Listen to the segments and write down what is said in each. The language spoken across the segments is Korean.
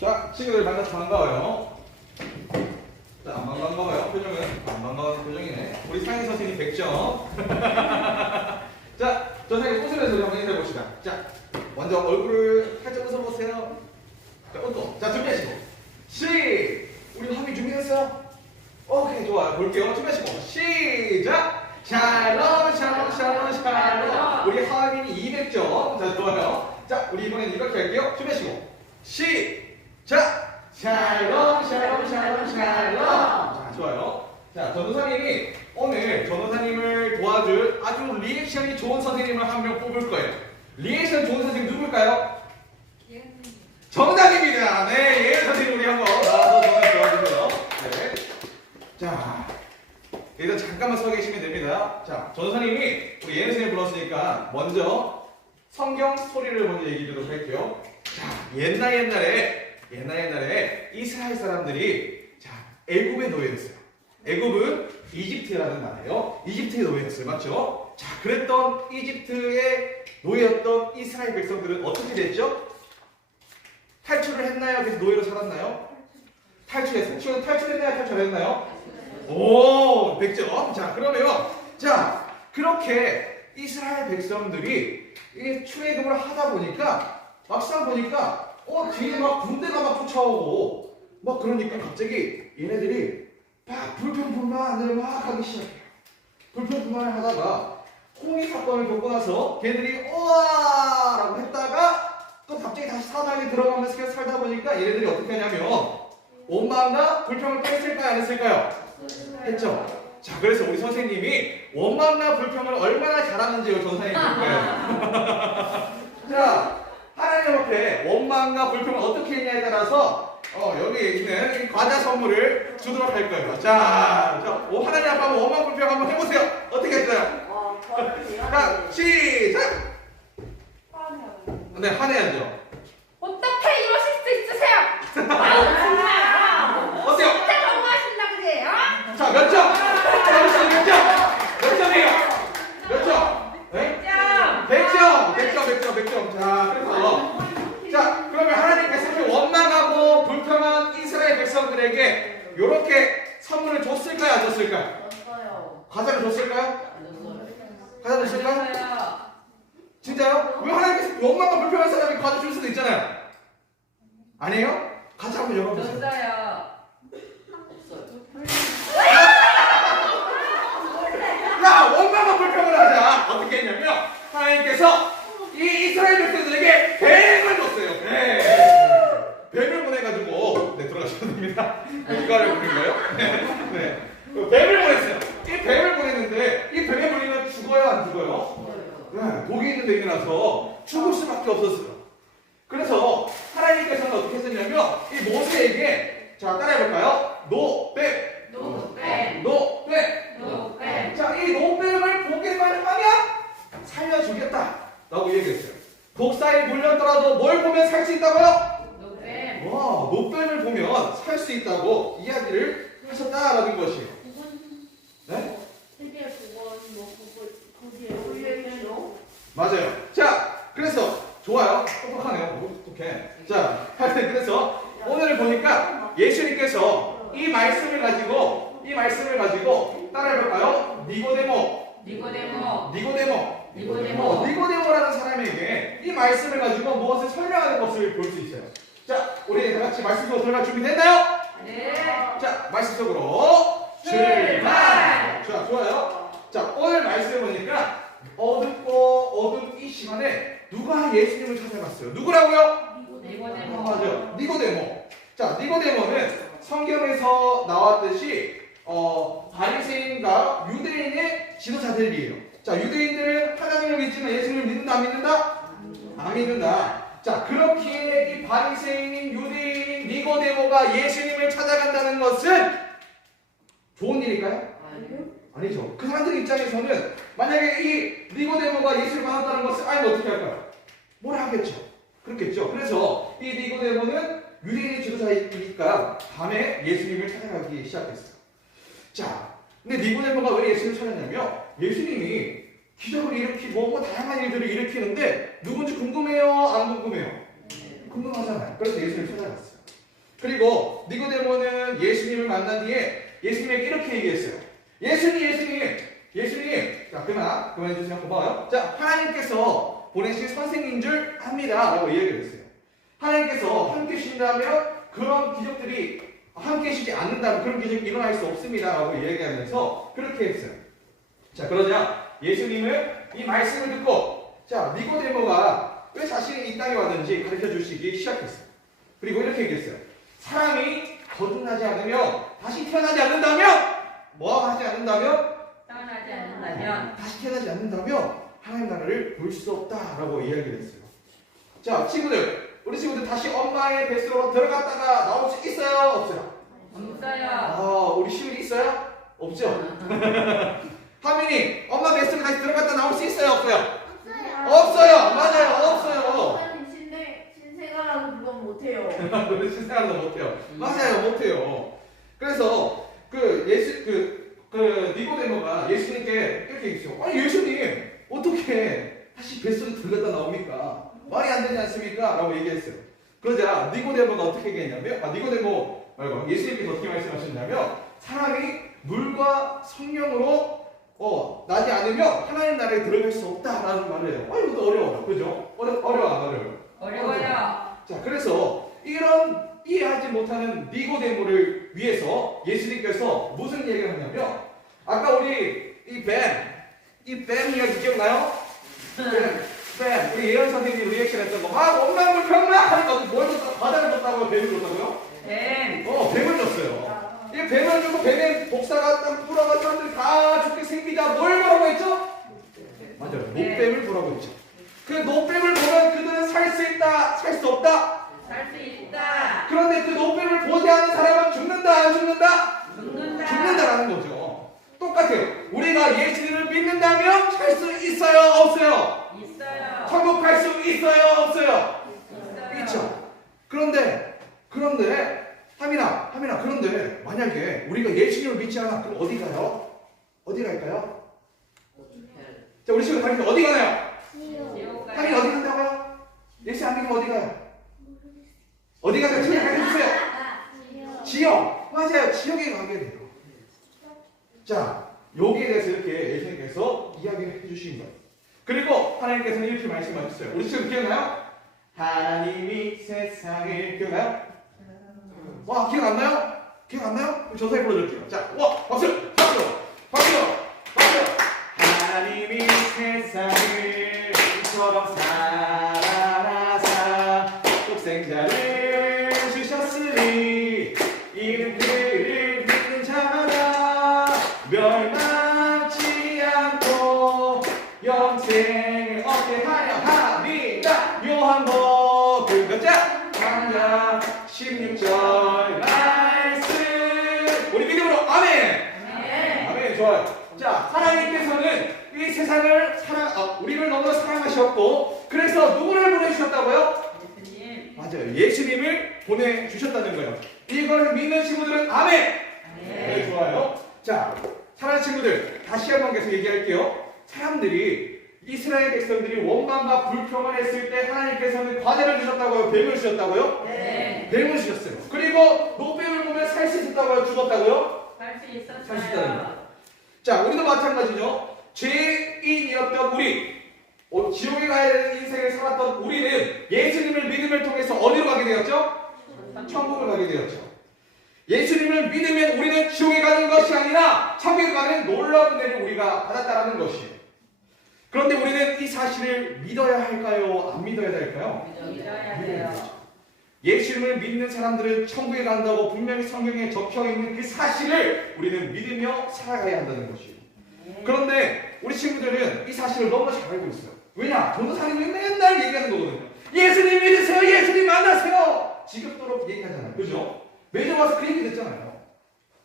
자, 친구들 만나서 반가워요. 자, 안 반가워요. 표정은 안 반가운 표정이네. 우리 상희 선생님 100점. 자, 저 상희 웃으면서 우리 한번 인사해 봅시다. 자, 먼저 얼굴을 살짝 웃어보세요. 자, 웃고. 자, 준비하시고. 우리 화면 준비했어요? 오케이, 좋아요. 볼게요. 준비하시고. 시작! 샬롬, 샬롬, 샬롬, 샬롬. 우리 하민이 200점. 자, 좋아요. 자, 우리 이번엔 이렇게 할게요. 준비하시고. 시작! 샬롬, 샬롬, 샬롬, 샬롬. 자, 좋아요. 자, 전도사님이 오늘 전도사님을 도와줄 아주 리액션이 좋은 선생님을 한 명 뽑을 거예요. 리액션 좋은 선생님 누굴까요? 정답입니다. 네, 예은 선생님 우리 한번 나와서 도와주세요. 네. 자, 일단 잠깐만 서 계시면 됩니다. 자, 전도사님이 우리 예은 선생님 불렀으니까 먼저 성경 스토리를 먼저 얘기하도록 할게요. 자, 옛날에 이스라엘 사람들이 자, 애굽의 노예였어요. 애굽은 이집트라는 나라예요. 이집트의 노예였어요. 맞죠? 자, 그랬던 이집트의 노예였던 이스라엘 백성들은 어떻게 됐죠? 탈출을 했나요? 그래서 노예로 살았나요? 탈출했어요. 탈출했나요? 탈출했나요? 오, 100점. 자, 그러면 자, 그렇게 이스라엘 백성들이 이 출애굽을 하다 보니까 막상 보니까 뒤에 막 군대가 막 쫓아오고 막 그러니까 갑자기 얘네들이 막 불평불만을 막 하기 시작해요. 불평불만을 하다가 홍해 사건을 겪고 나서 걔들이 우와라고 했다가 또 갑자기 다시 사막에 들어가면서 계속 살다 보니까 얘네들이 어떻게 하냐면 원망과 불평을 또 했을까요? 안 했을까요? 했죠. 자, 그래서 우리 선생님이 원망과 불평을 얼마나 잘하는지를 전사님이 볼 거예요. 자, 하나님 앞에 원망과 불평을 어떻게 했냐에 따라서 여기 있는 과자 선물을 주도록 할 거예요. 자, 하나님 앞에 한번 원망 불평 한번 해보세요. 어떻게 했어요? 자, 시작! 네, 화내야죠. 어떻게 이러실 수 있으세요? 어때요? 진짜 너무하신다 그래요? 자, 몇 점? 몇 점? 몇 점이에요? 몇 점? 네? 100점. 자, 그래서 자, 그러면 하나님께서 이렇게 원망하고 불평한 이스라엘 백성들에게 이렇게 선물을 줬을까요? 안 줬을까요? 줬어요. 과자를 줬을까요? 과자 줬을까요? 진짜요? 왜 하나님께서 원망과 불평한 사람이 과자 줄 수도 있잖아요. 아니에요? 과자 한번 열어보세요. 줬어요. 야, 원망과 불평을 하자. 어떻게 했냐면 하나님께서 이 이스라엘 백성들에게 뱀을 줬어요. 뱀을 보내가지고 들어가셔도 됩니다. 이거를 보낸 거예요? 네. 뱀을 보냈어요. 이 뱀을 보냈는데 이 뱀에 물리면 죽어요, 안 죽어요? 네, 독이 있는 뱀이라서 죽을 수밖에 없었어요. 그래서 하나님께서는 어떻게 했었냐면 이 모세에게 자, 따라해볼까요? 노뱀. 자, 이 노뱀을 보기만 하면 살려주겠다 라고 얘기했어요. 독사에 물렸더라도 뭘 보면 살 수 있다고요? 노뱀. 와, 노뱀을 보면 살 수 있다고 이야기를 하셨다라는 것이에요. 네? 맞아요. 자, 그래서 좋아요. 똑똑하네요. 똑똑해. 자, 하여튼 그래서 오늘 보니까 예수님께서 이 말씀을 가지고 따라해볼까요? 니고데모라는 사람에게 이 말씀을 가지고 무엇을 설명하는 것을 볼 수 있어요. 자, 우리 다 같이 말씀 속으로 들어갈 준비 됐나요? 네. 자, 말씀 속으로 출발! 자, 좋아요. 자, 오늘 말씀을 보니까 어둡고 이 시간에 누가 예수님을 찾아갔어요? 누구라고요? 니고데모. 맞아요. 니고데모. 자, 니고데모는 성경에서 나왔듯이 바리새인과 유대인의 지도자들이에요. 자, 유대인들은 하나님을 믿지만 예수님을 믿는다 안 믿는다? 안 믿는다. 자, 그렇게 이 바리새인인 유대인인 니고데모가 예수님을 찾아간다는 것은 좋은 일일까요? 아니죠. 그 사람들 입장에서는 만약에 이 니고데모가 예수를 만났다는 것을 알면 어떻게 할까요? 뭐라 하겠죠. 그렇겠죠. 그래서 이 니고데모는 유대인의 지도자이니까 밤에 예수님을 찾아가기 시작했어요. 자, 근데 니고데모가 왜 예수님을 찾았냐면 예수님이 기적을 일으키고 다양한 일들을 일으키는데 누군지 궁금해요? 안 궁금해요? 궁금하잖아요. 그래서 예수님을 찾아갔어요. 그리고 니고데모는 예수님을 만난 뒤에 예수님에게 이렇게 얘기했어요. 예수님. 자, 그만해주세요. 고마워요. 자, 하나님께서 보내신 선생님 줄 압니다. 라고 이야기를 했어요. 하나님께서 함께 계신다면 그런 기적들이 함께 계시지 않는다면 그런 기적이 일어날 수 없습니다. 라고 이야기하면서 그렇게 했어요. 자, 그러자 예수님은 이 말씀을 듣고 자, 니고데모가 왜 자신이 이 땅에 왔는지 가르쳐 주시기 시작했어요. 그리고 이렇게 얘기했어요. 사람이 거듭나지 않으면 다시 태어나지 않는다면 뭐 하지 않는다면 떠나지 않는다면 다시 태어나지 않는다면 하나님 나라를 볼 수 없다라고 이야기를 했어요. 자, 우리 친구들 다시 엄마의 뱃속으로 들어갔다가 나올 수 있어요? 없어요? 없어요. 우리 시울이 있어요? 없죠? 하민이 엄마 뱃속에 다시 들어갔다 나올 수 있어요? 없어요? 없어요. 맞아요. 없어요. 신생아라도 그건 못해요. 우리 신생아도 못해요. 맞아요. 못해요. 그래서 니고데모가 예수님께 이렇게 얘기했어요. 아니 예수님 어떻게 다시 뱃속에 들어갔다 나옵니까? 말이 안 되지 않습니까? 라고 얘기했어요. 그러자 니고데모가 어떻게 얘기했냐면 니고데모 말고 예수님께서 어떻게 말씀하셨냐면 사람이 물과 성령으로 나지 않으면 하나님 나라에 들어갈 수 없다라는 말을 해요. 이것도 어려워요. 그죠? 어려워 안 어려워요? 어려워요. 자, 그래서 이런 이해하지 못하는 니고데모를 위해서 예수님께서 무슨 얘기를 하냐면 아까 우리 이 뱀 이야기 기억나요? 뱀 우리 예언 선생님이 리액션 했던 거 막 엄마물 병막 하니까 뭘 줬다고 바다를 줬다고 뱀을 줬다고요? 뱀을 줬어요. 이 뱀을 주고 뱀의 독사가 땅 뿌라가 사람들이 다 죽게 생기자 뭘 보라고 했죠? 맞아요. 노뱀을 보라고 했죠. 그 노뱀을 보면 그들은 살 수 있다, 살 수 없다. 살 수 있다. 그런데 그 노뱀을 보지 않은 사람은 죽는다, 안 죽는다? 죽는다. 죽는다라는 거죠. 똑같아요. 우리가 예수님을 믿는다면 살 수 있어요, 없어요? 있어요. 천국 갈 수 있어요, 없어요? 있어요. 있죠. 그런데 하민아, 그런데 만약에 우리가 예수님을 믿지 않아, 그럼 어디 가요? 어디 갈까요? 자, 우리 친구 가르쳐 어디 가나요? 지옥 가요. 하민 어디 간다고요? 예수 안 믿으면 어디 가요? 어디 가요? 친구 가르쳐주세요. 지역. 맞아요. 지역에 가게 돼요. 자, 여기에 대해서 이렇게 예수님께서 이야기를 해주신 거예요. 그리고 하나님께서는 이렇게 말씀하셨어요. 우리 지금 기억나요? 하나님이 세상을 기억나요? 와, 기억 안 나요? 기억 안 나요? 그럼 저사에 불러줄게요. 자, 박수! 하나님이 세상을 이처럼 사랑하사 독생자를 주셨으니 이는 그를 믿는 자마다 멸망치 않고 영생을 얻게 하려 합니다. 요한복음 몇 장? 3장 16절 말씀. 우리 믿음으로 아멘. 아멘. 좋아요. 자, 하나님께서는 이 세상을 우리를 너무 사랑하셨고 그래서 누구를 보내주셨다고요? 예수님. 맞아요. 예수님을 보내주셨다는 거예요. 이걸 믿는 친구들은 아멘. 네, 좋아요. 자, 사랑하는 친구들 다시 한번 계속 얘기할게요. 사람들이 이스라엘 백성들이 원망과 불평을 했을 때 하나님께서는 과제를 주셨다고요? 뱀을 주셨다고요? 네. 뱀을 주셨어요. 그리고 노뱀을 보면 살 수 있었다고요? 죽었다고요? 살 수 있었어요. 살 수 있다는 거예요. 자, 우리도 마찬가지죠. 죄인이었던 우리, 지옥에 가야 되는 인생을 살았던 우리는 예수님을 믿음을 통해서 어디로 가게 되었죠? 천국을 가게 되었죠. 예수님을 믿으면 우리는 지옥에 가는 것이 아니라 천국에 가는 놀라운 은혜를 우리가 받았다는 것이에요. 그런데 우리는 이 사실을 믿어야 할까요? 안 믿어야 될까요? 믿어야 돼요. 예수님을 믿는 사람들은 천국에 간다고 분명히 성경에 적혀있는 그 사실을 우리는 믿으며 살아가야 한다는 것이에요. 그런데 우리 친구들은 이 사실을 너무 잘 알고 있어요. 왜냐? 전도사님이 맨날 얘기하는 거거든요. 예수님 믿으세요. 예수님 만나세요. 지겹도록 얘기하잖아요. 그죠? 매주 와서 그 얘기 듣잖아요.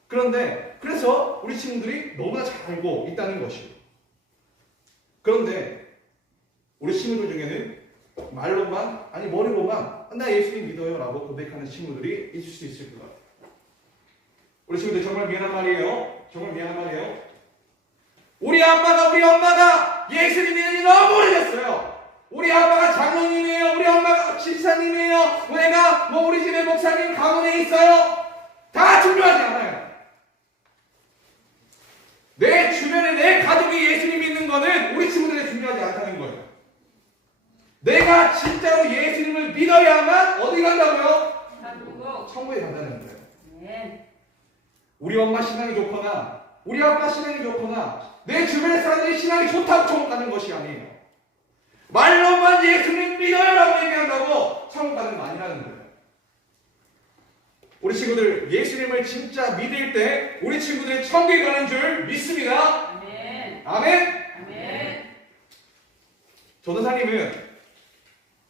그런데 그래서 우리 친구들이 너무나 잘 알고 있다는 것이에요. 그런데 우리 친구들 중에는 말로만 아니 머리로만 나 예수님 믿어요 라고 고백하는 친구들이 있을 수 있을 것 같아요. 우리 친구들 정말 미안한 말이에요. 우리 엄마가 예수님 믿는 지 너무 오래됐어요. 우리 아빠가 장로님이에요. 우리 엄마가 집사님이에요. 내가 우리 집에 목사 목사님 가문에 있어요. 다 중요하지 않아요. 내 주변에 내 가족이 예수님 믿는 거는 우리 친구들이 중요하지 않다는 거예요. 내가 진짜로 예수님을 믿어야만 어디 간다고요? 한국. 천국에 간다는 거예요. 네. 우리 엄마 신앙이 좋거나 우리 아빠 신앙이 좋거나 내 주변의 사람들이 신앙이 좋다고 천국 가는 것이 아니에요. 말로만 예수님 믿어요라고 얘기한다고 천국 가는 거 아니라는 거예요. 우리 친구들 예수님을 진짜 믿을 때 우리 친구들이 천국에 가는 줄 믿습니다. 아멘. 아멘. 아멘. 전도사님은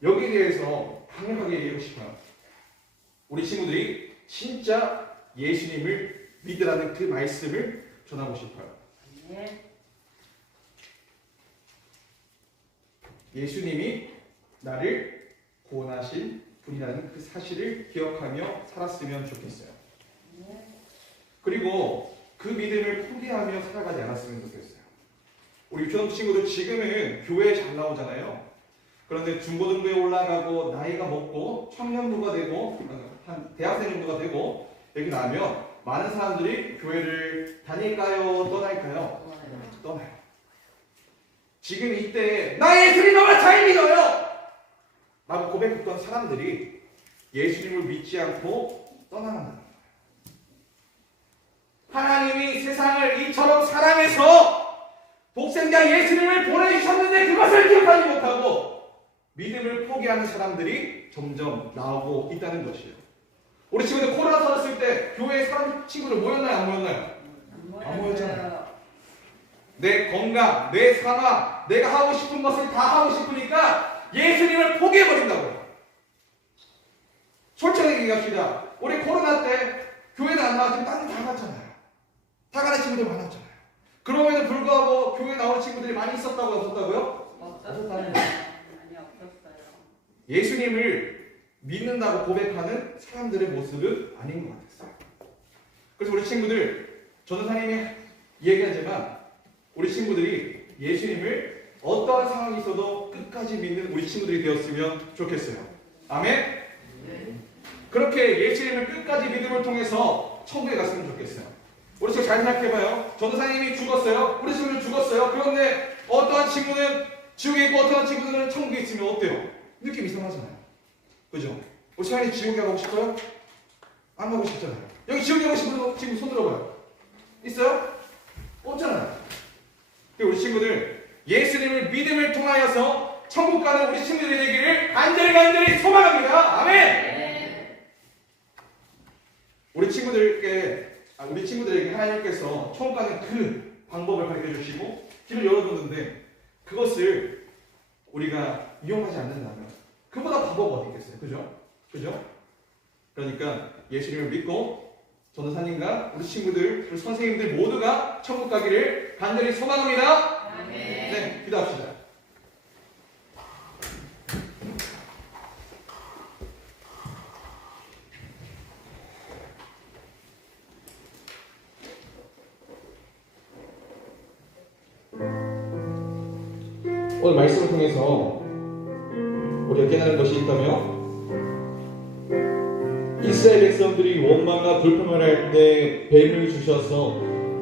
여기에 대해서 강력하게 얘기하고 싶어요. 우리 친구들이 진짜 예수님을 믿으라는 그 말씀을 전하고 싶어요. 아멘. 예수님이 나를 구원하신 분이라는 그 사실을 기억하며 살았으면 좋겠어요. 그리고 그 믿음을 포기하며 살아가지 않았으면 좋겠어요. 우리 유치원 친구들 지금은 교회에 잘 나오잖아요. 그런데 중고등부에 올라가고 나이가 먹고 청년부가 되고 한 대학생 정도가 되고 이렇게 나면 많은 사람들이 교회를 다닐까요? 떠날까요? 떠나요. 지금 이때 나 예수님 너무 잘 믿어요! 라고 고백했던 사람들이 예수님을 믿지 않고 떠나간다는 거예요. 하나님이 세상을 이처럼 사랑해서 독생자 예수님을 보내주셨는데 그것을 기억하지 못하고 믿음을 포기하는 사람들이 점점 나오고 있다는 것이에요. 우리 친구들 코로나 터졌을 때 교회에 사람 친구들 모였나요? 안 모였나요? 안 모였잖아요. 내 건강, 내 상황, 내가 하고 싶은 것을 다 하고 싶으니까 예수님을 포기해버린다고요. 솔직하게 얘기합시다. 우리 코로나 때 교회는 안 나왔지만 딴 데 다 갔잖아요. 다 가는 친구들 많았잖아요. 그럼에도 불구하고 교회 나오는 친구들이 많이 있었다고 없었다고요? 없었어요. 많이 없었어요. 예수님을 믿는다고 고백하는 사람들의 모습은 아닌 것 같았어요. 그래서 우리 친구들, 전도사님이 얘기하지만 우리 친구들이 예수님을 어떠한 상황이 있어도 끝까지 믿는 우리 친구들이 되었으면 좋겠어요. 아멘? 네. 그렇게 예수님을 끝까지 믿음을 통해서 천국에 갔으면 좋겠어요. 우리 친구 잘 생각해봐요. 전도사님이 죽었어요. 우리 친구는 죽었어요. 그런데 어떠한 친구는 지옥에 있고 어떠한 친구들은 천국에 있으면 어때요? 느낌 이상하잖아요. 그죠? 우리 사람이 지옥에 가고 싶어요? 안 가고 싶잖아요. 여기 지옥에 가고 싶은 친구 손 들어봐요. 있어요? 없잖아요. 우리 친구들 예수님을 믿음을 통하여서 천국 가는 우리 친구들이 되기를 간절히 소망합니다. 아멘. 우리 친구들에게 하나님께서 천국 가는 그 방법을 가르쳐 주시고 길을 열어줬는데 그것을 우리가 이용하지 않는다면 그보다 방법 어디 있겠어요? 그죠? 그러니까 예수님을 믿고 전도사님과 우리 친구들, 우리 선생님들 모두가 천국 가기를 간절히 소망합니다. 아멘. 네, 기도합시다. 오늘 말씀을 통해서 우리가 깨달은 것이 있다면 이스라엘 백성들이 원망과 불평을 할 때 뱀을 주셔서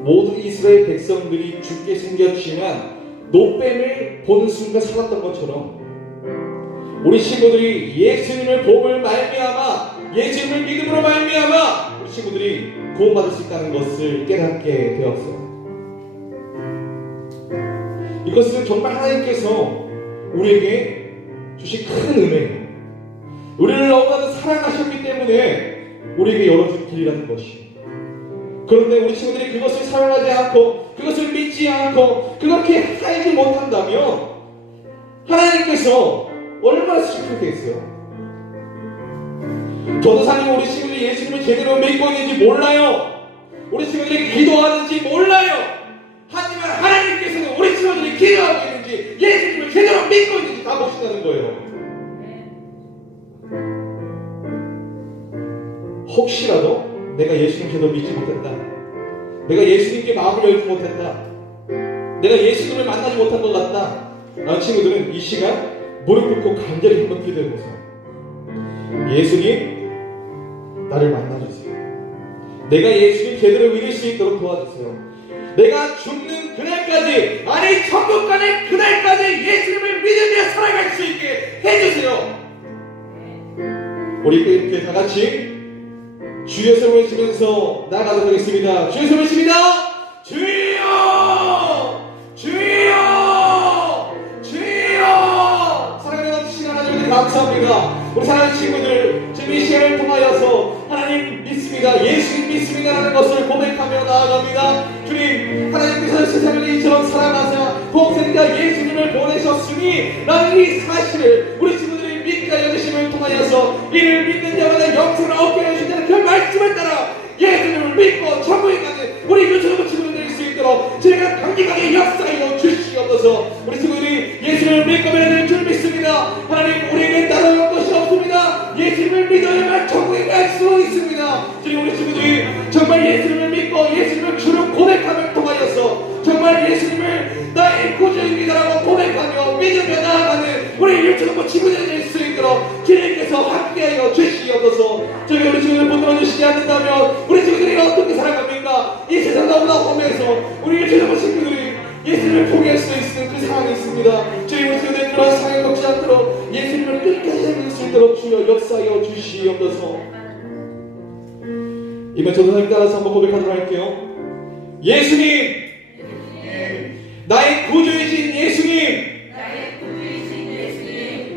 모든 이스라엘 백성들이 죽게 생겼지만 노뱀을 보는 순간 살았던 것처럼 우리 친구들이 예수님을 복을 말미암아 예수님을 믿음으로 말미암아 우리 친구들이 구원받을 수 있다는 것을 깨닫게 되었어요. 이것은 정말 하나님께서 우리에게 주신 큰 은혜예요. 우리를 너무나도 사랑하셨기 때문에 우리에게 열어준 길이라는 것이. 그런데 우리 친구들이 그것을 사랑하지 않고 그것을 믿지 않고 그렇게 살지 못한다면 하나님께서 얼마나 슬프겠어요. 전도사님 우리 친구들이 예수님을 제대로 믿고 있는지 몰라요. 우리 친구들이 기도하는지 몰라요. 하지만 하나님께서는 우리 친구들이 기도하고 있는지 예수님을 제대로 믿고 있는지 다 보신다는 거예요. 혹시라도 내가 예수님 제대로 믿지 못했다, 내가 예수님께 마음을 열지 못했다, 내가 예수님을 만나지 못한 것 같다 라는 친구들은 이 시간 무릎 꿇고 간절히 한번 기도해보세요. 예수님, 내가 예수님 제대로 믿을 수 있도록 도와주세요. 내가 죽는 그날까지, 아니 천국 가는 그날까지 예수님을 믿으며 살아갈 수 있게 해주세요. 우리 이렇게 다 같이 주여 소리 외치면서 나가도록 하겠습니다. 주여 소리 외칩니다. 주여! 주여! 주여! 사랑하는 넘치신 하나님 감사합니다. 우리 사랑하는 친구들, 지금 이 시간을 통하여서 하나님 믿습니다, 예수님 믿습니다라는 것을 고백하며 나아갑니다. 주님, 하나님께서 세상을 이처럼 사랑하사 독생자 예수님을 보내셨으니 라는 이 사실을 우리 친구들이 믿게 하여 주심을 통하여서 이를 믿는 자마다 영생을 얻게 하여 주신다는 그 말씀을 따라 예수님을 믿고 천국에 가는 우리 유초등 친구들 될 수 있도록 제가 강력하게 역사하여 주시옵소서. 우리 친구들이 예수님을 믿고 믿는 줄 믿습니다. 하나님, 우리에게 따로 올 것이 없습니다. 예수님을 믿어야만 천국에 갈 수 있습니다. 주님, 우리 친구들이 정말 예수님을 믿고 예수님을 주로 고백함을 통하여서 정말 예수님을 나의 구주입니다라고 고백하며 믿으며 나아가는 우리 유초등 친구들이 될 수 있도록 주님께서 함께하여 주시옵소서. 저희 우리 친구들 붙들어 주시지 않는다면 우리 친구들이 어떻게 살아갑니까? 이 세상 너무나 험해서 우리 유초등 친구들이 예수님을 포기할 수 있는 그 상황이 있습니다. 저희 우리 친구들 그런 상황에 겪지 않도록 예수님을 끝까지 살릴 수 있도록 주여 역사하여 주시옵소서. 이번 저도 하나님 따라서 한번 고백하도록 할게요. 예수님, 나의 구주이신 예수님,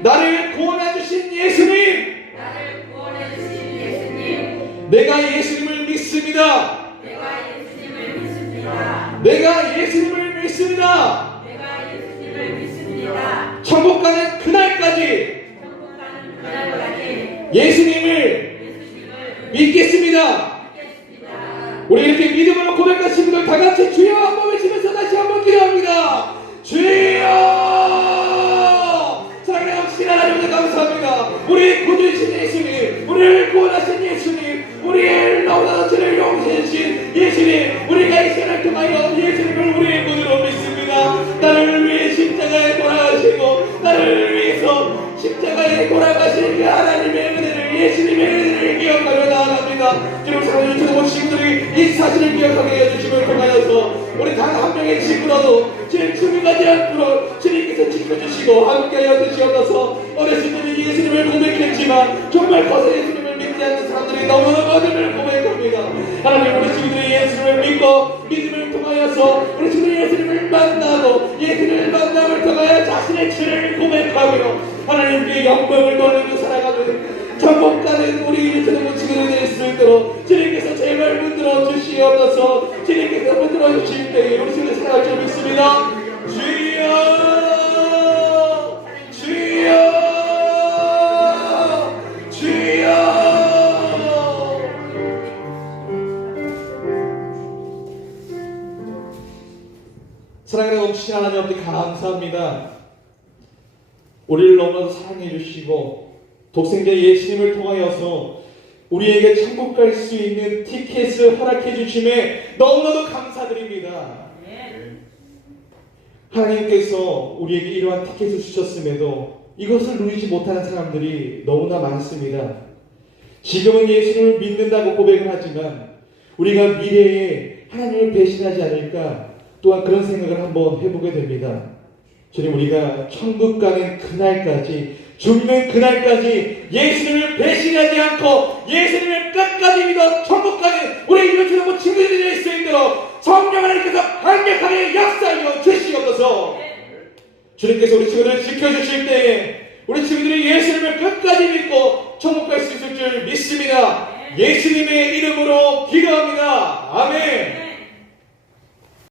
나를 구원해 주신 예수님, 내가 예수님을 믿습니다. 내가 예수님을 믿습니다. 천국 가는 그날까지 예수님을 믿겠습니다. 우리 이렇게 믿음으로 고백하신 분들 다 같이 주여 한번 외치면서 다시 한번 기도합니다. 주여! 사랑하는 넘치신 하나님 감사합니다. 우리 구주이신 예수님, 우리를 구원하신 예수님, 우리의 너무나 죄를 용서해 주신 예수님, 우리가 이 시간을 통하여 예수님을 우리의 구주로 믿습니다. 나를 위해 십자가에 돌아가시고 나를 위해서 십자가에 돌아가신 그 하나님의 은혜를, 예수님의 은혜를 기억하며 나아갑니다. 주님, 사랑하는 유튜브 친구들이 이 사실을 기억하게 해주심을 통하여서 우리 단 한 명의 친구라도 주님 죽음하지 않도록 주님께서 지켜주시고 함께하여 주시옵소서. 어렸을 때는 예수님을 고백했지만 정말 커서 예수님을 믿지 않는 사람들이 너무나 많음을 고백합니다. 하나님, 우리 친구들이 예수님을 믿고 믿음을 통하여서 우리 친구들이 예수님을 만나고 예수님을 만남을 통하여 자신의 죄를 고백하며 하나님께 영광을 돌리며 살아가는 천국 가는 우리 유튜브 친구들이 될 수 있도록 주님께서 제발 붙들어 주시옵소서. 주님께서 붙들어 주실 때에 우리 친구들 살아갈 줄 믿습니다. 주여, 주여, 주여. 사랑하는 넘치신 하나님 아버지 감사합니다. 우리를 너무나도 사랑해 주시고 독생자 예수님을 통하여서 우리에게 천국 갈 수 있는 티켓을 허락해 주심에 너무나도 감사드립니다. 하나님께서 우리에게 이러한 티켓을 주셨음에도 이것을 누리지 못하는 사람들이 너무나 많습니다. 지금은 예수님을 믿는다고 고백을 하지만 우리가 미래에 하나님을 배신하지 않을까 또한 그런 생각을 한번 해보게 됩니다. 주님, 우리가 천국 가는 그날까지, 죽는 그날까지 예수님을 배신하지 않고 예수님을 끝까지 믿어 천국 가는 우리 유튜브 친구들이 될 수 있도록 성령 하나님께서 강력하게 역사하여 주시옵소서. 주님께서 우리 친구들을 지켜주실 때에 우리 친구들이 예수님을 끝까지 믿고 천국 갈 수 있을 줄 믿습니다. 예수님의 이름으로 기도합니다. 아멘.